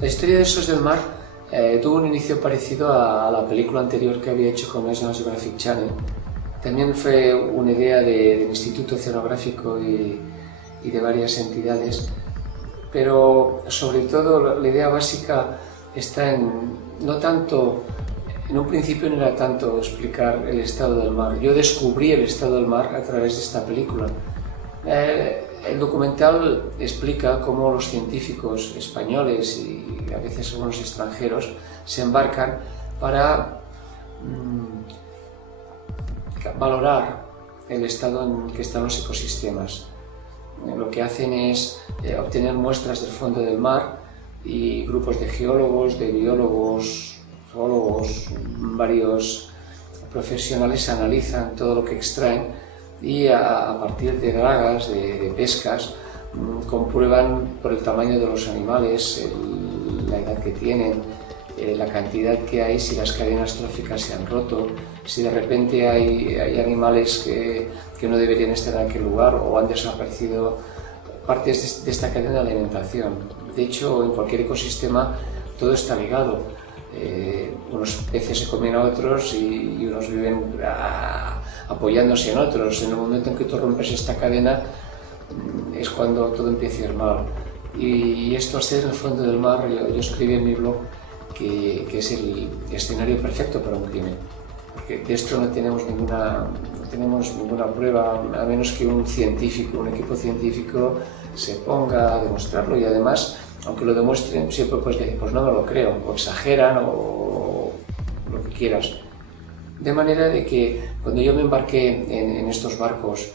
La historia de Esos del Mar tuvo un inicio parecido a la película anterior que había hecho con National Geographic Channel. También fue una idea del Instituto Oceanográfico y de varias entidades, pero sobre todo la idea básica está no tanto, en un principio no era tanto explicar el estado del mar. Yo descubrí el estado del mar a través de esta película. El documental explica cómo los científicos españoles y a veces algunos extranjeros se embarcan para valorar el estado en que están los ecosistemas. Lo que hacen es obtener muestras del fondo del mar y grupos de geólogos, de biólogos, zoólogos, varios profesionales analizan todo lo que extraen y a partir de dragas, de pescas, comprueban por el tamaño de los animales, la edad que tienen, la cantidad que hay, si las cadenas tróficas se han roto, si de repente hay animales que no deberían estar en aquel lugar o han desaparecido partes de esta cadena de alimentación. De hecho, en cualquier ecosistema todo está ligado. Unos peces se comen a otros y unos viven apoyándose en otros. En el momento en que tú rompes esta cadena es cuando todo empieza a ir mal. Y esto, al ser en el fondo del mar, yo escribí en mi blog que es el escenario perfecto para un crimen. Porque de esto no tenemos ninguna prueba, a menos que un equipo científico se ponga a demostrarlo, y además, aunque lo demuestren, siempre pues no me lo creo, o exageran o lo que quieras. De manera de que cuando yo me embarqué en estos barcos,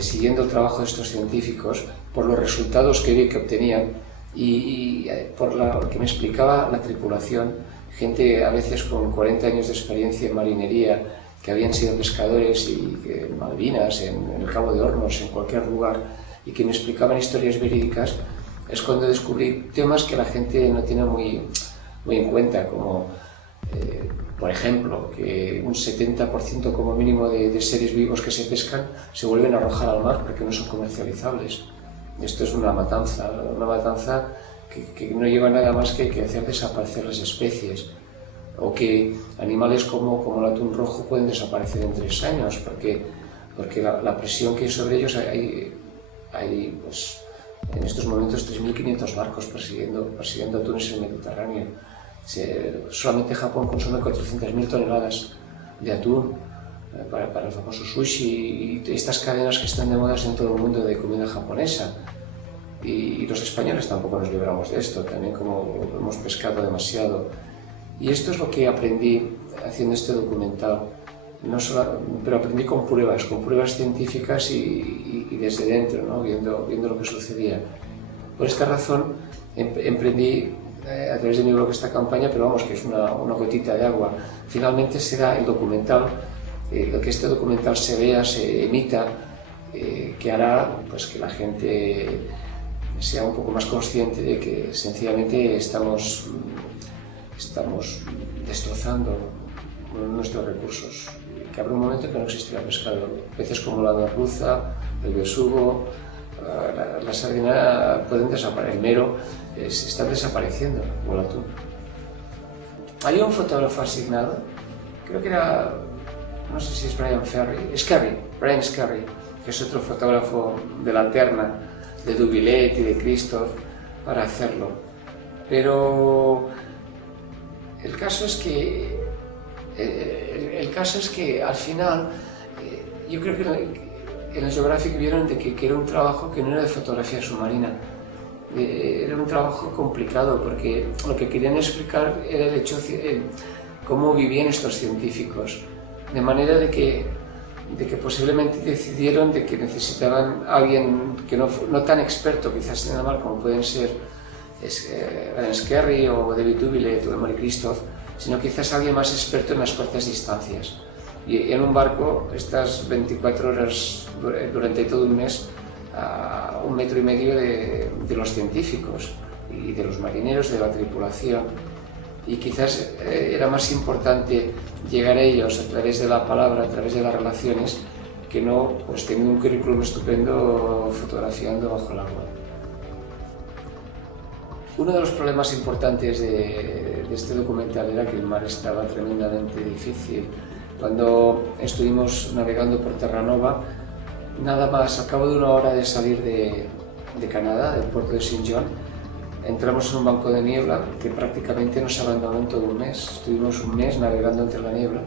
siguiendo el trabajo de estos científicos, por los resultados que vi que obtenían y por lo que me explicaba la tripulación, gente a veces con 40 años de experiencia en marinería, que habían sido pescadores y en Malvinas, en el Cabo de Hornos, en cualquier lugar, y que me explicaban historias verídicas, es cuando descubrí temas que la gente no tiene muy en cuenta, como por ejemplo, que un 70% como mínimo de seres vivos que se pescan se vuelven a arrojar al mar porque no son comercializables. Esto es una matanza que no lleva nada más que hacer desaparecer las especies, o que animales como el atún rojo pueden desaparecer en 3 años porque la presión que hay sobre ellos, hay pues, en estos momentos 3.500 barcos persiguiendo atunes en el Mediterráneo. Solamente Japón consume 400.000 toneladas de atún para el famoso sushi y estas cadenas que están de moda en todo el mundo de comida japonesa. Y los españoles tampoco nos libramos de esto, también como hemos pescado demasiado. Y esto es lo que aprendí haciendo este documental, pero aprendí con pruebas científicas y desde dentro, ¿no? viendo lo que sucedía. Por esta razón emprendí a través de mi blog esta campaña, pero vamos, que es una gotita de agua. Finalmente será el documental, lo que este documental se vea, se emita, que hará pues, que la gente sea un poco más consciente de que sencillamente estamos destrozando nuestros recursos, que habrá un momento que no existirá pescado. Peces como la merluza, el besugo, la sardina pueden desaparecer, el mero está desapareciendo, o el atún. Hay un fotógrafo asignado, creo que era, no sé si es Brian Scarry, que es otro fotógrafo de Lanterna, de Dubilet y de Christoph, para hacerlo. Pero el caso es que al final yo creo que en el Geographic vieron que era un trabajo que no era de fotografía submarina. Era un trabajo complicado porque lo que querían explicar era el hecho cómo vivían estos científicos, de manera de que posiblemente decidieron de que necesitaban a alguien que no tan experto quizás en el mar como pueden ser Brian Scarry o David Dubilet o Emory Christoph, sino quizás alguien más experto en las cortas distancias. Y en un barco estás 24 horas durante todo un mes a 1,5 metros de los científicos y de los marineros, de la tripulación. Y quizás era más importante llegar a ellos a través de la palabra, a través de las relaciones, que no pues, teniendo un currículum estupendo fotografiando bajo el agua. Uno de los problemas importantes de este documental era que el mar estaba tremendamente difícil. Cuando estuvimos navegando por Terranova, nada más, al cabo de una hora de salir de Canadá, del puerto de Saint John, entramos en un banco de niebla que prácticamente nos abandonó en todo un mes. Estuvimos un mes navegando entre la niebla,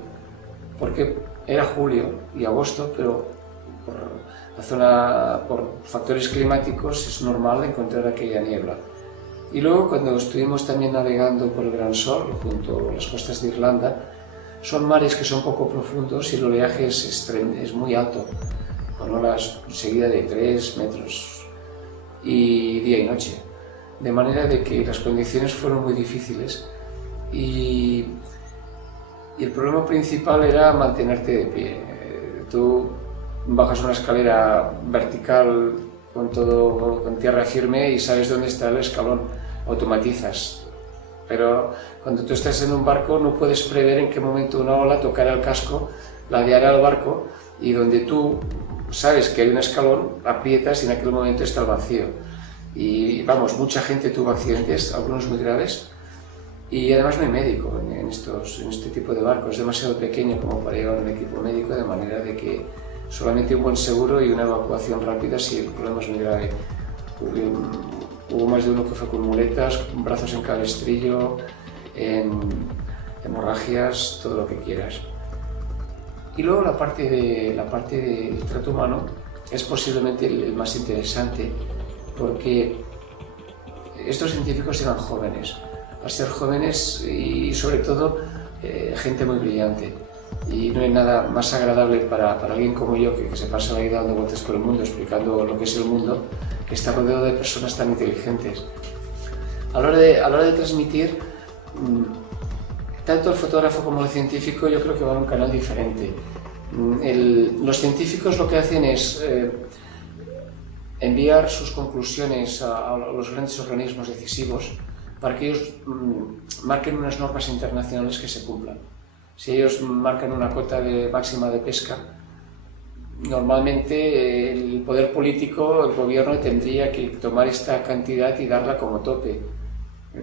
porque era julio y agosto, pero por factores climáticos es normal encontrar aquella niebla. Y luego, cuando estuvimos también navegando por el Gran Sol, junto a las costas de Irlanda, son mares que son poco profundos y el oleaje es muy alto, con olas seguidas de 3 metros, y día y noche. De manera de que las condiciones fueron muy difíciles y el problema principal era mantenerte de pie. Tú bajas una escalera vertical con tierra firme y sabes dónde está el escalón, automatizas. Pero cuando tú estás en un barco no puedes prever en qué momento una ola tocará el casco, ladeará el barco, y donde tú sabes que hay un escalón, aprietas y en aquel momento está el vacío. Y vamos, mucha gente tuvo accidentes, algunos muy graves, y además no hay médico en este tipo de barcos. Es demasiado pequeño como para llevar un equipo médico, de manera de que solamente un buen seguro y una evacuación rápida si el problema es muy grave. Hubo más de uno que fue con muletas, con brazos en cabestrillo, en hemorragias, todo lo que quieras. Y luego la parte del trato humano es posiblemente el más interesante, porque estos científicos eran jóvenes. Al ser jóvenes y sobre todo gente muy brillante. Y no hay nada más agradable para alguien como yo, que se pasa la vida dando vueltas por el mundo, explicando lo que es el mundo, que está rodeado de personas tan inteligentes. A la hora de transmitir, tanto el fotógrafo como el científico, yo creo que van a un canal diferente. Los científicos lo que hacen es enviar sus conclusiones a los grandes organismos decisivos para que ellos marquen unas normas internacionales que se cumplan. Si ellos marcan una cota máxima de pesca, normalmente el poder político, el gobierno, tendría que tomar esta cantidad y darla como tope.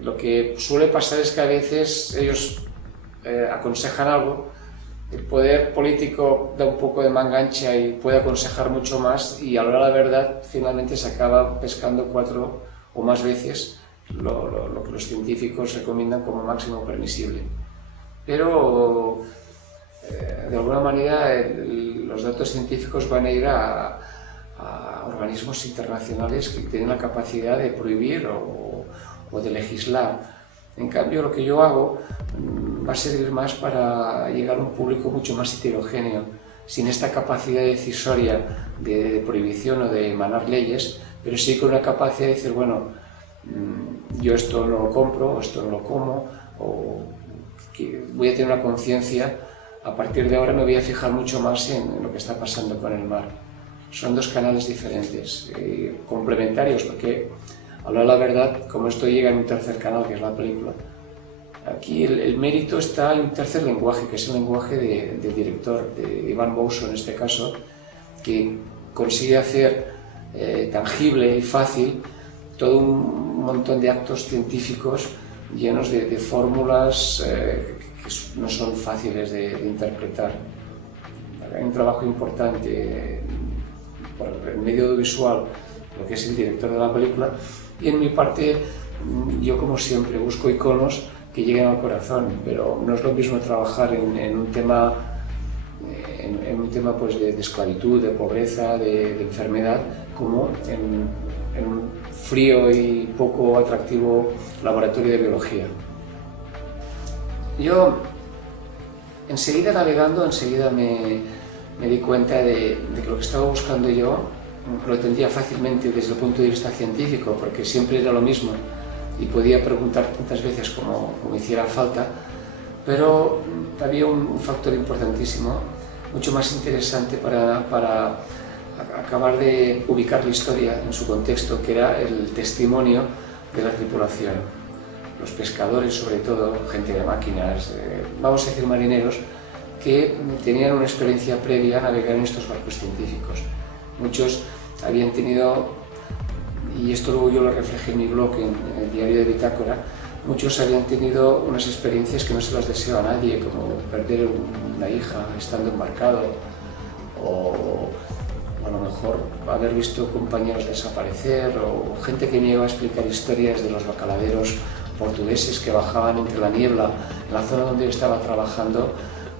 Lo que suele pasar es que a veces ellos aconsejan algo, el poder político da un poco de manga ancha y puede aconsejar mucho más, y a la hora de la verdad finalmente se acaba pescando 4 o más veces lo que los científicos recomiendan como máximo permisible. Pero de alguna manera los datos científicos van a ir a organismos internacionales que tienen la capacidad de prohibir o de legislar. En cambio, lo que yo hago va a servir más para llegar a un público mucho más heterogéneo, sin esta capacidad decisoria de prohibición o de emanar leyes, pero sí con una capacidad de decir, bueno, yo esto no lo compro, esto no lo como, o que voy a tener una conciencia. A partir de ahora me voy a fijar mucho más en lo que está pasando con el mar. Son dos canales diferentes, complementarios, porque a la hora de la verdad, como esto llega en un tercer canal, que es la película, aquí el mérito está en un tercer lenguaje, que es el lenguaje del director, de Ivan Bousso en este caso, que consigue hacer tangible y fácil todo un montón de actos científicos llenos de fórmulas que no son fáciles de interpretar. Hay un trabajo importante por el medio audiovisual, lo que es el director de la película, y en mi parte yo, como siempre, busco iconos que lleguen al corazón, pero no es lo mismo trabajar en un tema pues de esclavitud, de pobreza, de enfermedad, como en un frío y poco atractivo laboratorio de biología. Yo, enseguida navegando, me di cuenta de que lo que estaba buscando yo lo tendría fácilmente desde el punto de vista científico, porque siempre era lo mismo y podía preguntar tantas veces como hiciera falta, pero había un factor importantísimo, mucho más interesante para acabar de ubicar la historia en su contexto, que era el testimonio de la tripulación. Los pescadores, sobre todo, gente de máquinas, vamos a decir marineros, que tenían una experiencia previa a navegar en estos barcos científicos. Muchos habían tenido y esto luego yo lo reflejé en mi blog, en el diario de Bitácora, muchos habían tenido unas experiencias que no se las deseo a nadie, como perder una hija estando embarcado, o a lo mejor haber visto compañeros desaparecer, o gente que me iba a explicar historias de los bacaladeros portugueses que bajaban entre la niebla, en la zona donde yo estaba trabajando,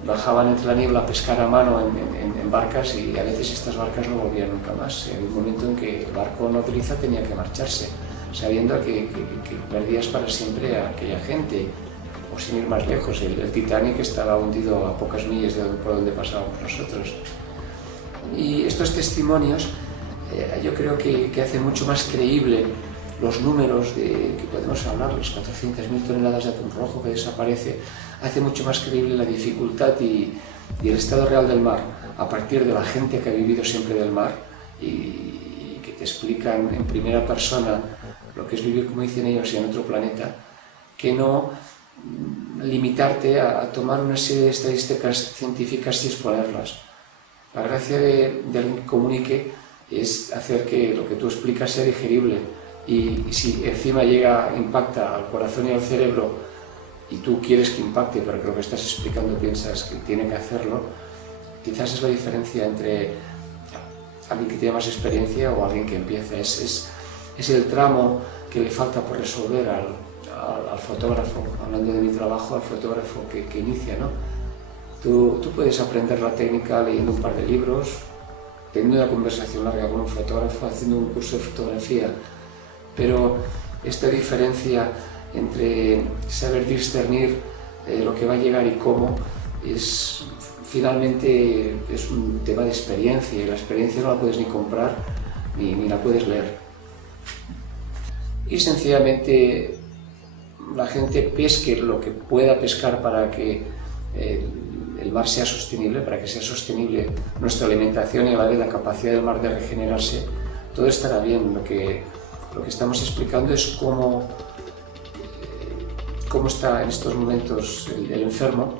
bajaban entre la niebla a pescar a mano en barcas, y a veces estas barcas no volvían nunca más. Había un momento en que el barco nodriza tenía que marcharse, sabiendo que perdías para siempre a aquella gente. O sin ir más lejos, el Titanic estaba hundido a pocas millas por donde pasábamos nosotros. Y estos testimonios yo creo que hacen mucho más creíble los números de que podemos hablar, las 400.000 toneladas de atún rojo que desaparece, hace mucho más creíble la dificultad y el estado real del mar, a partir de la gente que ha vivido siempre del mar y que te explican en primera persona lo que es vivir, como dicen ellos, en otro planeta, que no limitarte a tomar una serie de estadísticas científicas y exponerlas. La gracia de alguien que comunique es hacer que lo que tú explicas sea digerible, y si encima impacta al corazón y al cerebro, y tú quieres que impacte, pero que lo que estás explicando piensas que tiene que hacerlo, quizás es la diferencia entre alguien que tiene más experiencia o alguien que empieza. Es el tramo que le falta por resolver al fotógrafo, hablando de mi trabajo, al fotógrafo que inicia, ¿no? Tú puedes aprender la técnica leyendo un par de libros, teniendo una conversación larga con un fotógrafo, haciendo un curso de fotografía, pero esta diferencia entre saber discernir lo que va a llegar y cómo finalmente es un tema de experiencia, y la experiencia no la puedes ni comprar ni la puedes leer. Y sencillamente la gente pesque lo que pueda pescar para que el mar sea sostenible, para que sea sostenible nuestra alimentación y a la vez la capacidad del mar de regenerarse. Todo estará bien. Lo que estamos explicando es cómo está en estos momentos el enfermo,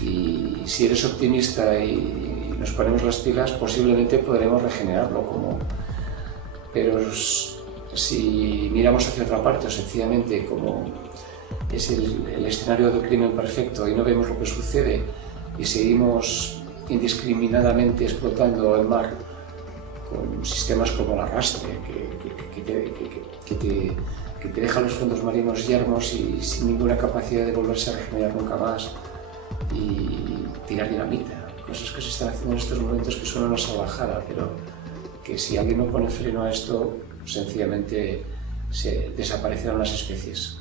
y si eres optimista y nos ponemos las pilas, posiblemente podremos regenerarlo. Pero si miramos hacia otra parte, o sencillamente como es el escenario del crimen perfecto y no vemos lo que sucede y seguimos indiscriminadamente explotando el mar con sistemas como el arrastre, que te deja los fondos marinos yermos y sin ninguna capacidad de volverse a regenerar nunca más, y tirar dinamita, cosas que se están haciendo en estos momentos que suenan a salvajada, pero que si alguien no pone freno a esto, sencillamente desaparecerán las especies.